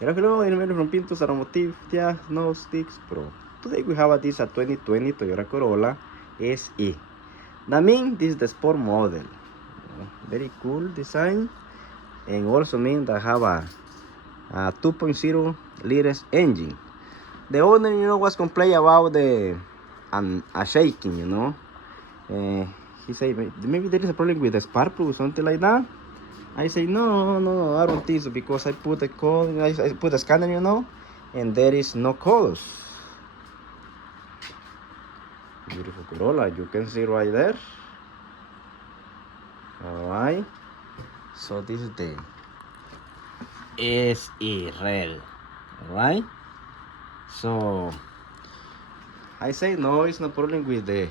Hello, hello, from Pintos Automotive Diagnostics Pro. Today we have this 2020 Toyota Corolla SE. That means this is the sport model. Very cool design, and also means that have a 2.0 liters engine. The owner, was complaining about a shaking, he said maybe there is a problem with the spark plug or something like that. I say no, I don't think so, because I put the code, I put the scanner, and there is no codes. Beautiful Corolla, you can see right there. Alright, so this is the SE Red. Alright, so I say no, it's no problem with the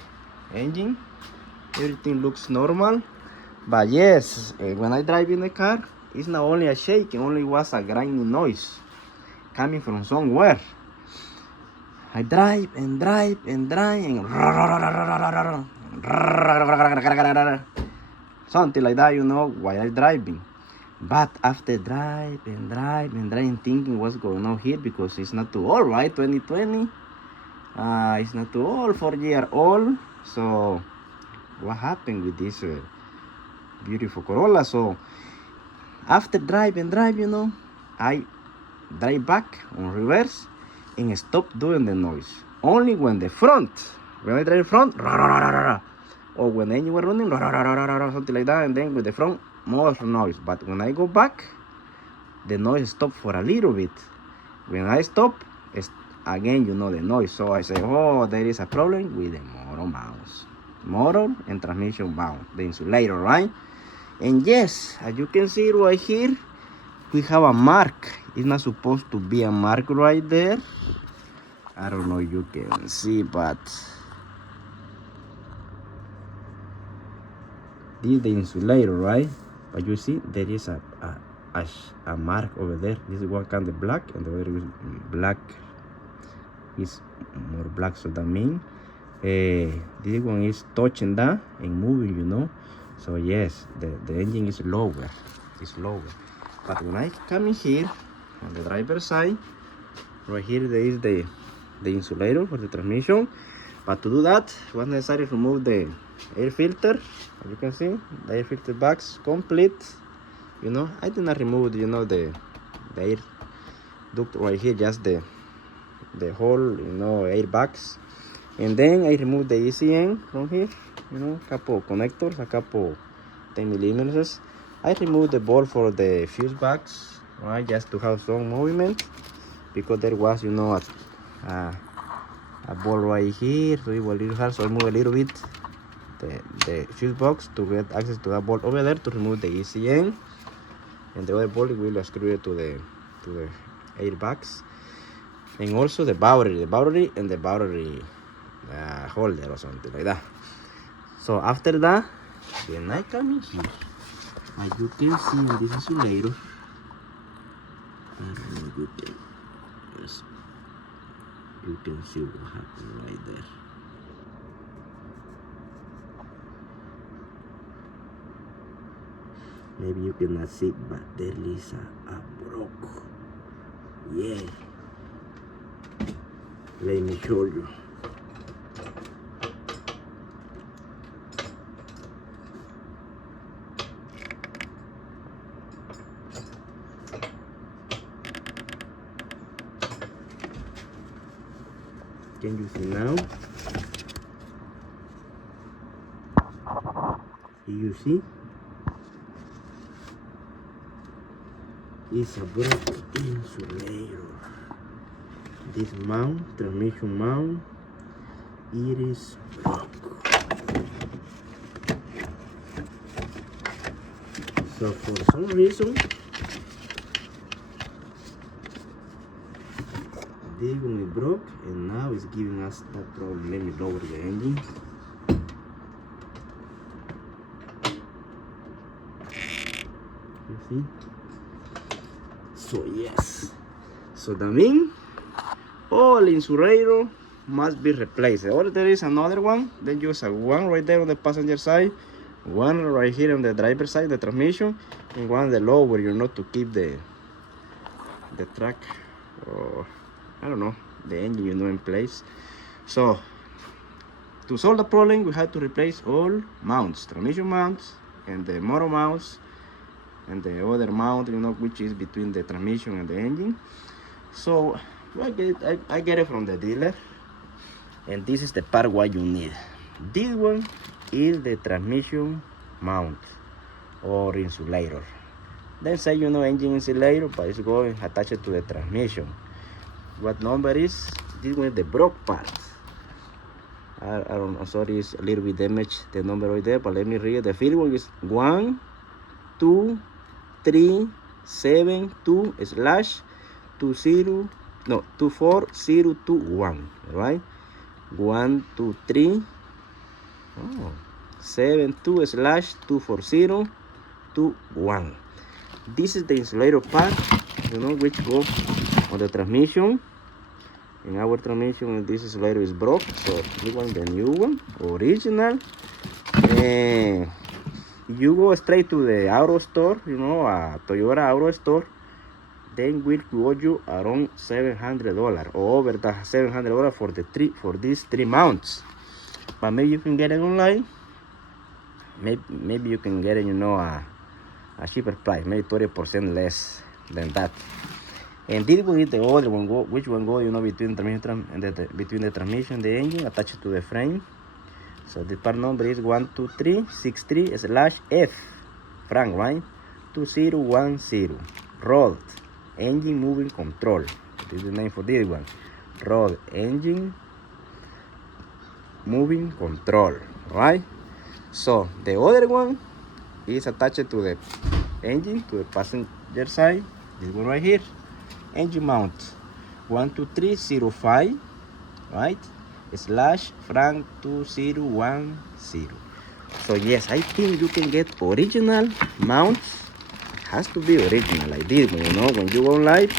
engine. Everything looks normal. But yes, when I drive in the car, it's not only a shaking, only was a grinding noise coming from somewhere. I drive and something like that, while I'm driving. But after drive and thinking what's going on here, because it's not too old, right? 2020. It's not too old, 4 year old. So what happened with this beautiful Corolla? So after drive and I drive back on reverse and stop doing the noise. Only when I drive front, or when the engine was running, something like that, and then with the front, more noise. But when I go back, the noise stopped for a little bit. When I stop, it's again, the noise. So I say, oh, there is a problem with the motor mounts. Motor and transmission mount, the insulator, right? And yes, as you can see right here, we have a mark. It's not supposed to be a mark right there. I don't know if you can see, but this is the insulator, right? But you see there is a mark over there. This is one kind of black, and the other is black. Is more black, so that means this one is touching that and moving, So yes, the engine is lower. It's lower. But when I come in here on the driver's side, right here there is the insulator for the transmission. But to do that, was necessary to remove the air filter. As you can see, the air filter box complete. I did not remove, the air duct right here, just the whole, air box. And then I removed the ECM from here, couple of connectors, a couple 10 millimeters. I removed the bolt for the fuse box, right, just to have some movement, because there was, a bolt right here, so it was a little hard. So I move a little bit the fuse box to get access to that bolt over there to remove the ECM, and the other bolt will screw it to the air box, and also the battery and the battery holder or something like that. So after that, when I come in here, as you can see in this insulator, I don't know if you can see what happened right there. Maybe you cannot see, but there is a broke. Yeah. Let me show you. Can you see now? You see? It's a broke insulator. This mount, transmission mount, it is broke. So for some reason, this one is broke, and now it's giving us that problem. Let me lower the engine. You see? So yes. So that means all insulator must be replaced. Or there is another one. Then use one right there on the passenger side, one right here on the driver side, the transmission, and one on the lower, to keep the the track, or I don't know, the engine, you know, in place. So to solve the problem, we had to replace all mounts, transmission mounts and the motor mounts and the other mount, you know, which is between the transmission and the engine. So I get it from the dealer, and this is the part what you need. This one is the transmission mount or insulator. Then say, you know, engine insulator, but it's going attached to the transmission. What number is this one? Is the broke part. I don't know, sorry, it's a little bit damaged, the number right there, but let me read. The field one is 12372/24021, right? 12372/24021. This is the insulator part, you know, which goes on the transmission. In our transmission, this insulator is broke, so this one, the new one, original. And you go straight to the auto store, you know, a Toyota auto store, then will cost you around $700 or over the $700 for these three mounts. But maybe you can get it online. Maybe you can get it, you know, a cheaper price, maybe 30% less than that. And this one is the other one, which one go, you know, between the transmission and the engine, attached to the frame. So the part number is 12363/F, Frank, right? 2010. Rod engine moving control. This is the name for this one. Rod engine moving control, right? So the other one is attached to the engine, to the passenger side. This one right here. Engine mount 12305, right? /Frank 2010. So yes, I think you can get original mounts. Has to be original like this one, you know. When you go live,